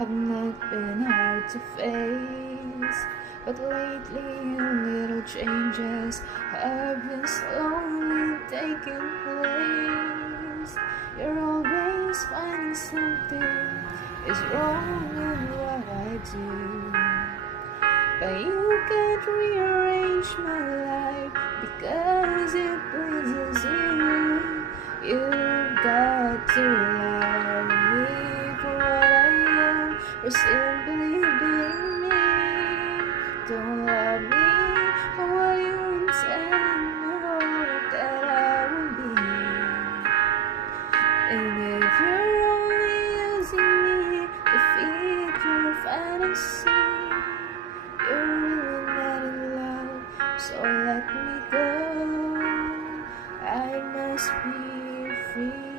have not been hard to face, but lately little changes have been slowly taking place. You're always finding something is wrong in what I do, but you can't rearrange my life because it pleases you. You've got to love me for what I am, or simply being me. Don't love me for what you intend, or that I will be. And if you're only using me to feed your fantasy, you're really not in love, so let me go. I must be free.